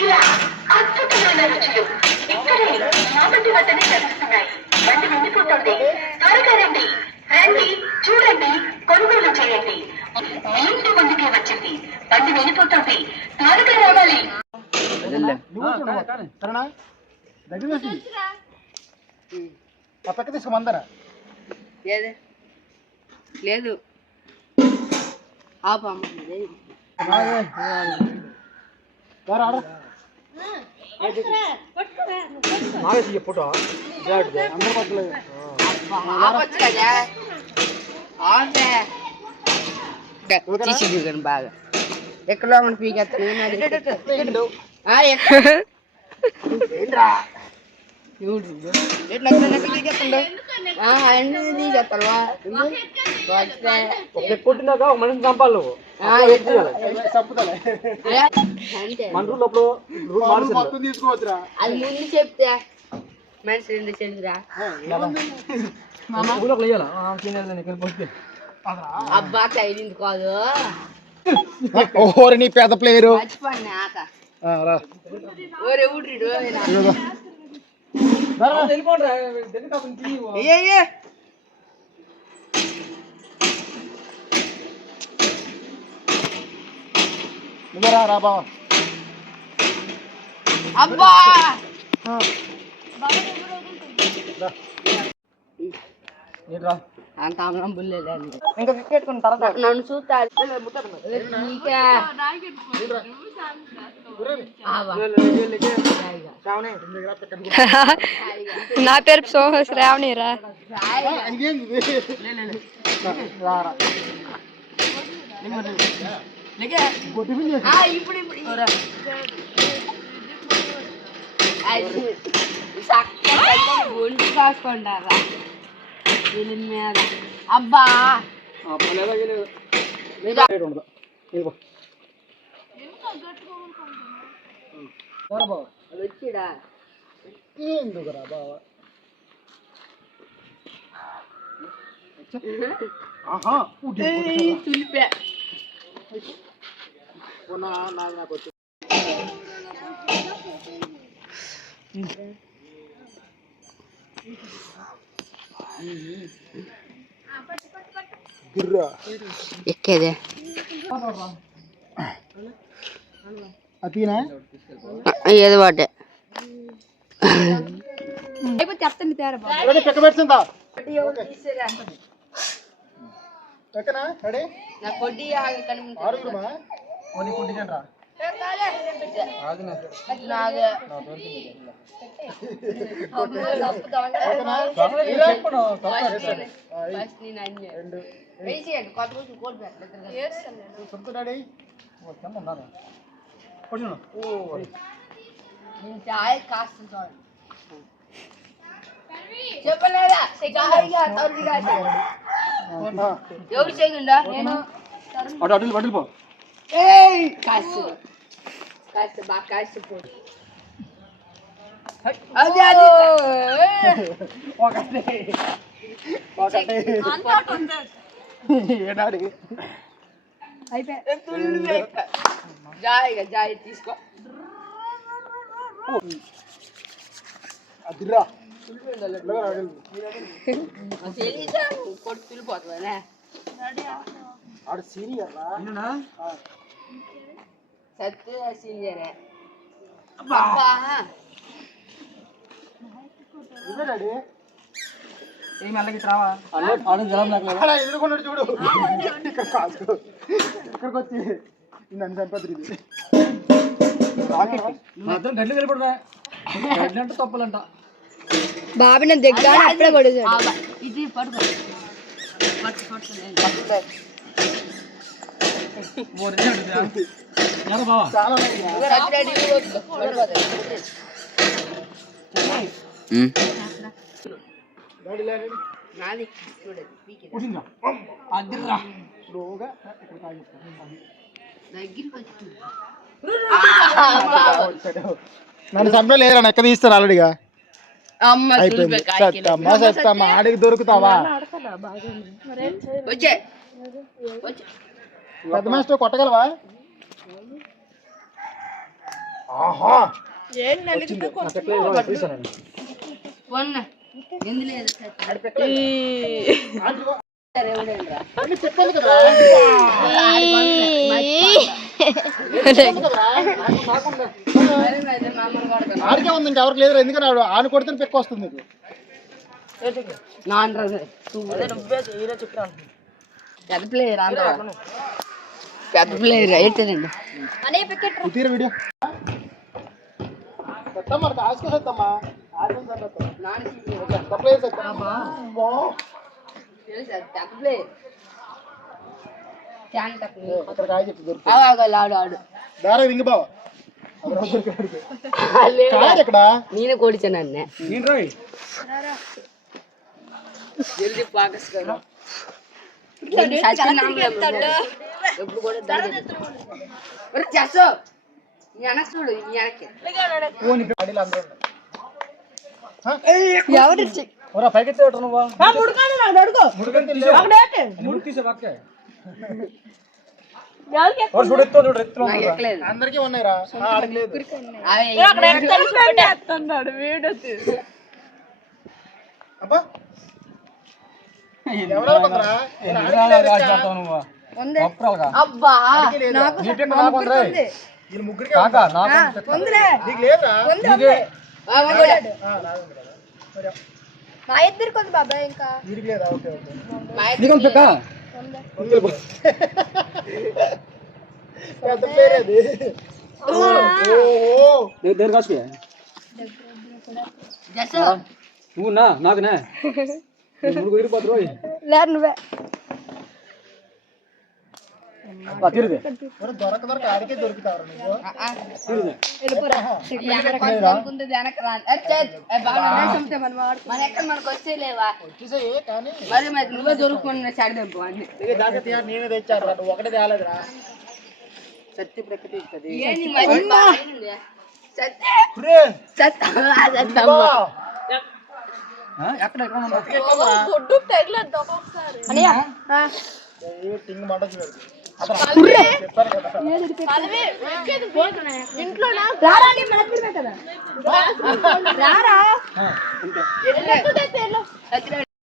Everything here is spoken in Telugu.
ఇలా అద్భుతమైన రుచులు ఇక్కడే మామటి వద్దనే లభిస్తున్నాయి. బండి నిండిపోతుంది. త్వరగా రండి, రండి, చూడండి, కొనుగోలు చేయండి. మీ ఇంటి ముందుకే వచ్చింది. బండి వెళ్ళిపోతుంది. త్వరగా రావాలి. సరేనా దగ్గర ఆ పక్క తీసుకోమందరా లేదు ఫోటో బాగా ఎక్కడ పీకెత్తాను కొట్టినాక ఒక మనిషిని చంపాలి నువ్వు తీసుకోవచ్చురా. అది ముందు చెప్తే మనిషి ఎందుకు చెందిరా అబ్బా తగిలింది కాదు ఓరి నీ పెద్ద ప్లేయరు మర్చిపోండి ఆట ఓరే ఊడ్రిడు రా బాబా అబ్బా అంత అమలం బుల్లేదు ఇంకా వికెట్టుకున్న తర్వాత నన్ను చూస్తాడు నా పేరు శ్రావణిరా ఒంటి కాసుకుంటారా మీద అబ్బా వచ్చిడా ఎందుకురా బావా తులిపే ఎక్కేదే అతీనా ఏదో వాటే చెప్తాను తేరా పెక్క పెట్టిందా పెక్కనా రెడీ నా కొద్ది ఆరుగురుమా ఓని పుట్టించండి రా చెప్పలేదా ఎవరు చేయకుండా అటు అటు అటు పో కాసు కాసు బాగా కాసిపోయి ఏనాడు జాయిగా జాయి తీసుకో అదిరా కొట్టు తులిపోతుందా ఆడు సీనియర్ రా సత్తు సీనియరే డాడీ ఏం అలాగే రావా ఆడు జలం లేక ఎదుర్కొన్నాడు చూడు ఇక్కడ కాసుకో ఇక్కడికి వచ్చి నన్ను చంపద్దు ఇది మాత్రం గడ్లు వెళ్ళిపడరా గడ్లంటే తప్పలంట బాబు నేను దగ్గర అప్పుడే కొడతాడు ఇది పడుకో నన్ను చంపలేరా ఎక్క తీస్తారు ఆల్రెడీగా అమ్మ అయిపోయింది. తులిపే సత్తమ్మ సత్తమ్మ ఆడికి దొరుకుతావా? వచ్చే పెద్ద మాస్టర్ కొట్టగలవా? ఆహా వచ్చింది. నా చెక్కలు ఇవ్వరా? తీసానండి. వన్న ఎందు లేదు ఆడి చెక్కలు అన్ని చెప్పాను కదరా. ఆడికే ఉంది, ఇంకెవరికి లేదు. ఎందుకని ఆడు కొడితే పెక్క వస్తుంది నీకు. పెద్ద ప్లేయర్ అంత పెద్ద ప్లేయర్ ఏంటండి తీర వీడియో సత్తమ్మ ఆశ సత్తమ్మా తప్పలేదు సత్తమ్మ. పెద్ద ప్లేయర్ అక్కడ కాయ చెప్పి దొరుకుతుంది. ఆడు ఆడు దారా రింగ్ బావ ఎక్కడ నేను కొడిచాను అన్నే ఎప్పుడు కూడా చేస్తా వెనక్కి చూడు వెనక్కి ఎవరు పైకి నువ్వు అందరికీ ఉన్నాయిరా. అడగలేదు అబ్బా అబ్బా ముగ్గురికి మా ఇద్దరికి ఉంది బాబాయ్ ఇంకా వీడికి లేదా? ఓకే పెద్ద పేరు అది. నువ్వు నాకునే ఇరిపోతారు లేదు నువ్వే దొరక ఆడికే దొరుకుతారు నువ్వు. మనకు వచ్చే లేవా వచ్చేసాయి కానీ మరి నువ్వే దొరుకుకున్న సైడ్ దెబ్బ అన్ని నేనే తెచ్చారు. నువ్వు ఒకటే తేలేదురా. సత్తి ప్రకృతి ఇస్తుంది. టింగ్ మాట రారా